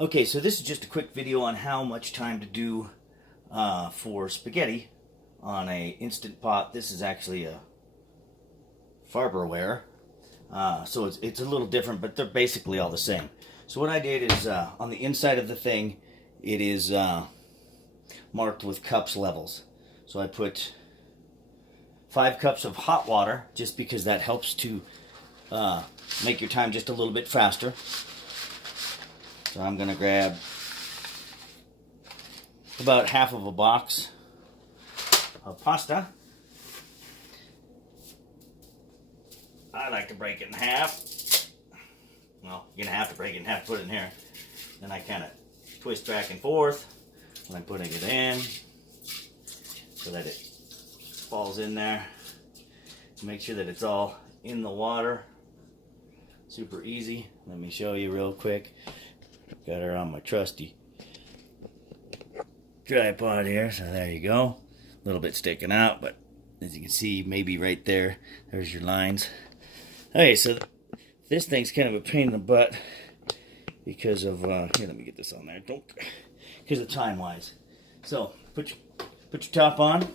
Okay, so this is just a quick video on how much time to do for spaghetti on a Instant Pot. This is actually a Faberware, so it's a little different, but they're basically all the same. So what I did is on the inside of the thing, it is marked with cups levels. So I put 5 cups of hot water, just because that helps to make your time just a little bit faster. So I'm going to grab about half of a box of pasta. I like to break it in half. Well, you're going to have to break it in half, put it in here. Then I kind of twist back and forth when I'm putting it in so that it falls in there. Make sure that it's all in the water. Super easy. Let me show you real quick. Got her on my trusty tripod here, so there you go. A little bit sticking out, but as you can see, maybe right there, there's your lines. Okay, so this thing's kind of a pain in the butt because of, here, let me get this on there. Don't, because of time-wise. So, put your top on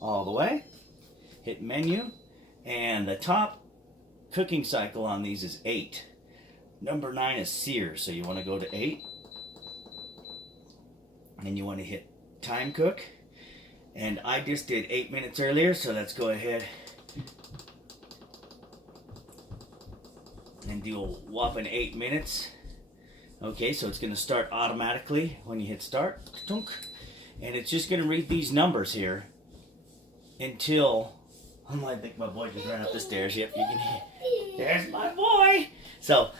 all the way. Hit menu, and the top cooking cycle on these is 8. Number 9 is sear, so you want to go to 8. And you want to hit time cook. And I just did 8 minutes earlier, so let's go ahead and do a whopping 8 minutes. Okay, so it's going to start automatically when you hit start. And it's just going to read these numbers here until, I think my boy just ran up the stairs. Yep, you can hear. There's my boy. So,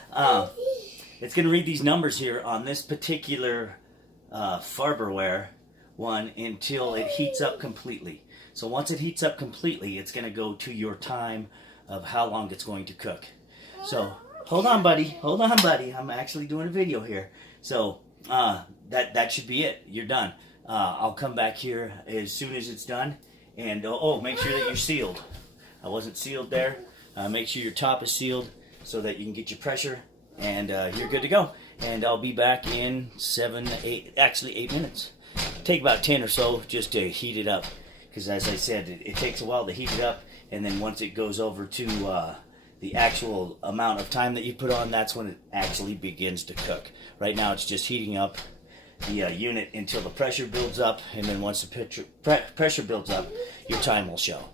it's going to read these numbers here on this particular Faberware one until it heats up completely. So once it heats up completely, it's going to go to your time of how long it's going to cook. So, hold on, buddy. Hold on, buddy. I'm actually doing a video here. So, that should be it. You're done. I'll come back here as soon as it's done. And, make sure that you're sealed. I wasn't sealed there. Make sure your top is sealed so that you can get your pressure, and you're good to go. And I'll be back in 8 minutes. Take about 10 or so just to heat it up, because as I said, it takes a while to heat it up, and then once it goes over to the actual amount of time that you put on, that's when it actually begins to cook. Right now it's just heating up the unit until the pressure builds up, and then once the pressure builds up, your time will show.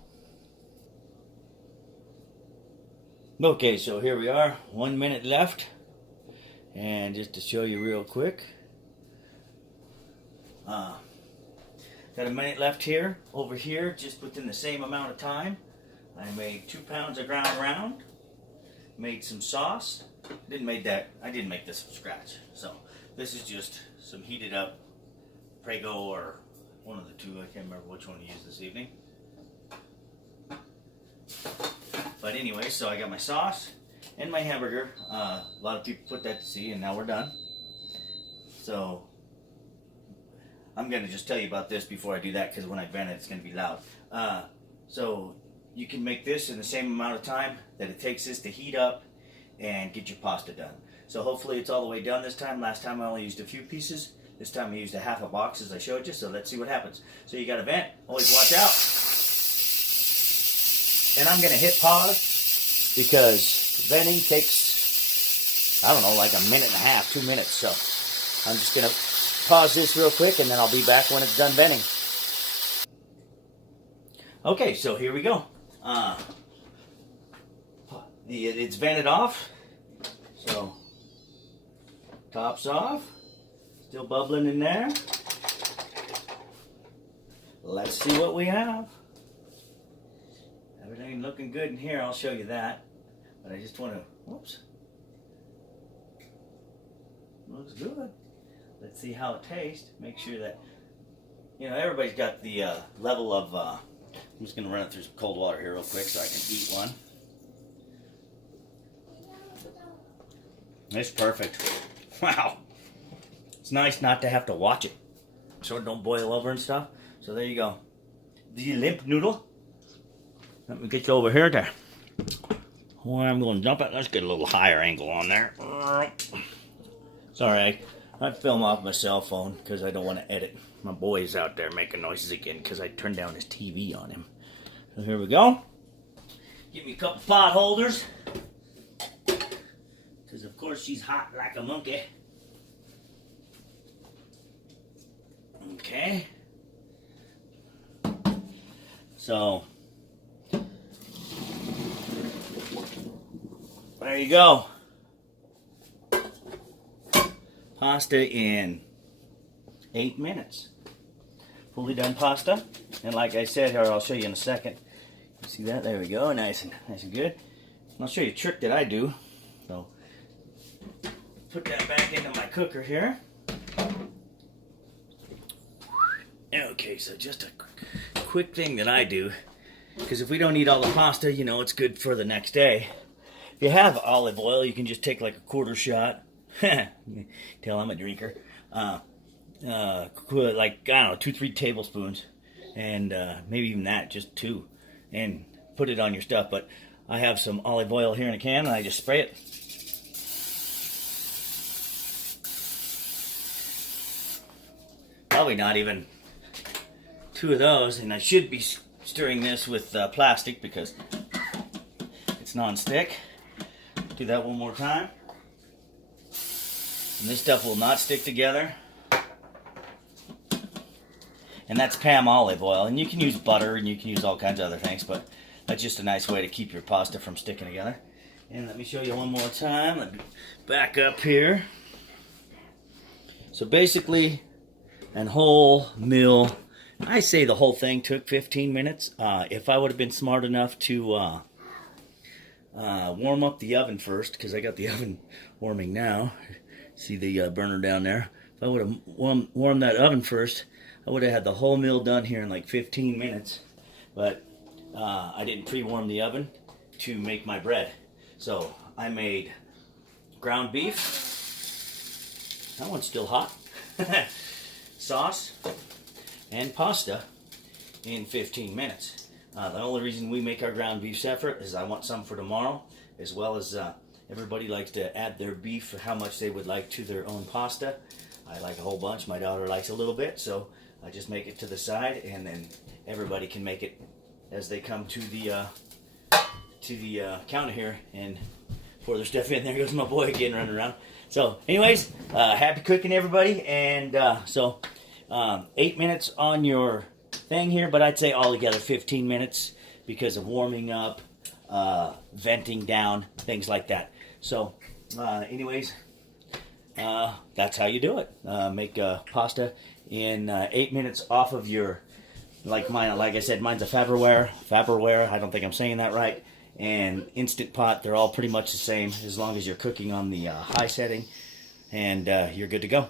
Okay, so here we are, 1 minute left, and just to show you real quick, got a minute left here. Over here, just within the same amount of time, I made 2 pounds of ground round, made some sauce. I didn't make this from scratch, so this is just some heated up Prego or one of the two. I can't remember which one to use this evening. But anyway, so I got my sauce and my hamburger. A lot of people put that to sea, and now we're done. So I'm going to just tell you about this before I do that, because when I vent it, it's going to be loud. So you can make this in the same amount of time that it takes this to heat up and get your pasta done. So hopefully it's all the way done this time. Last time I only used a few pieces. This time I used a half a box as I showed you, so let's see what happens. So you got to vent. Always watch out. And I'm going to hit pause because venting takes, I don't know, like a minute and a half, 2 minutes. So I'm just going to pause this real quick, and then I'll be back when it's done venting. Okay, so here we go. It's vented off. So top's off. Still bubbling in there. Let's see what we have. Everything looking good in here, I'll show you that. But I just want to, whoops. Looks good. Let's see how it tastes. Make sure that, everybody's got the level of, I'm just going to run it through some cold water here real quick so I can eat one. It's perfect. Wow. It's nice not to have to watch it so it don't boil over and stuff. So there you go. The limp noodle. Let me get you over here to where I'm going to dump it. Let's get a little higher angle on there. Sorry, I film off my cell phone because I don't want to edit. My boy's out there making noises again because I turned down his TV on him. So here we go. Give me a couple pot holders. Because of course she's hot like a monkey. Okay. So, there you go. Pasta in 8 minutes. Fully done pasta. And like I said here, I'll show you in a second. You see that? There we go. Nice and good. And I'll show you a trick that I do. So put that back into my cooker here. Okay, so just a quick thing that I do, because if we don't eat all the pasta, you know, it's good for the next day. If you have olive oil, you can just take like a quarter shot. Tell I'm a drinker. Like, I don't know, 2-3 tablespoons, and maybe even that, just 2, and put it on your stuff. But I have some olive oil here in a can, and I just spray it. Probably not even 2 of those, and I should be stirring this with plastic because it's non-stick. Do that one more time. And this stuff will not stick together. And that's Pam olive oil. And you can use butter and you can use all kinds of other things, but that's just a nice way to keep your pasta from sticking together. And let me show you one more time. Let me back up here. So basically, a whole meal, I say the whole thing took 15 minutes. If I would have been smart enough to warm up the oven first, because I got the oven warming now. See the burner down there? If I would have warmed that oven first, I would have had the whole meal done here in like 15 minutes. But I didn't pre-warm the oven to make my bread. So I made ground beef. That one's still hot. Sauce and pasta in 15 minutes. The only reason we make our ground beef separate is I want some for tomorrow, as well as everybody likes to add their beef for how much they would like to their own pasta. I like a whole bunch. My daughter likes a little bit, so I just make it to the side, and then everybody can make it as they come to the counter here and pour their stuff in. There goes my boy again running around. So, anyways, happy cooking, everybody, and 8 minutes on your thing here, but I'd say altogether 15 minutes because of warming up, venting down, things like that. So, anyways, that's how you do it. Make pasta in 8 minutes off of your, like mine. Like I said, mine's a Faberware. I don't think I'm saying that right. And Instant Pot. They're all pretty much the same as long as you're cooking on the high setting, and you're good to go.